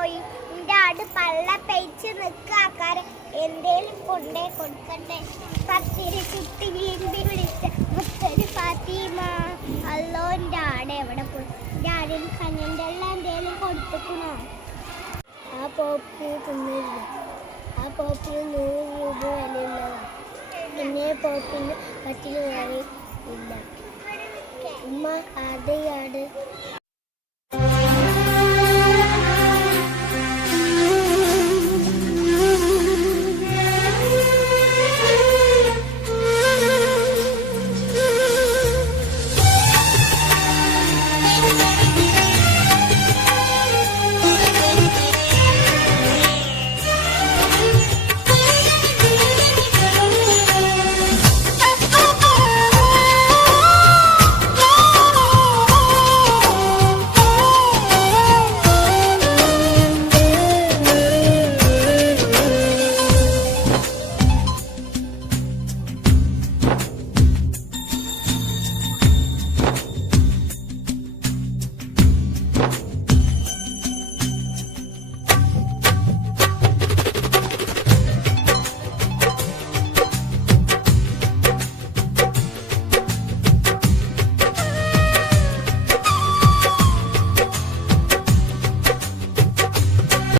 പോയി. എൻ്റെ ആട് പള്ള പെയ്ച്ച് നിൽക്കാക്കാരെ എന്തേലും കൊണ്ടേ കൊടുക്കണ്ടേ. പത്തിരി ചുട്ടി വീമ്പി വിളിച്ച മുത്തരി ഫാത്തിമ. അല്ലോ എൻ്റെ ആട് എവിടെ പോയി? എൻ്റെ ആടിന് കഞ്ഞിൻ്റെ എല്ലാം എന്തേലും കൊടുത്തിക്കണോ? ആ പോപ്പിൽ തിന്നില്ല. ആ പോപ്പിൽ 100 രൂപ വിലയുള്ളതാണ്. പിന്നെ പോപ്പിന് പറ്റിൽ വേറെ ഇല്ല. ഉമ്മ ആട്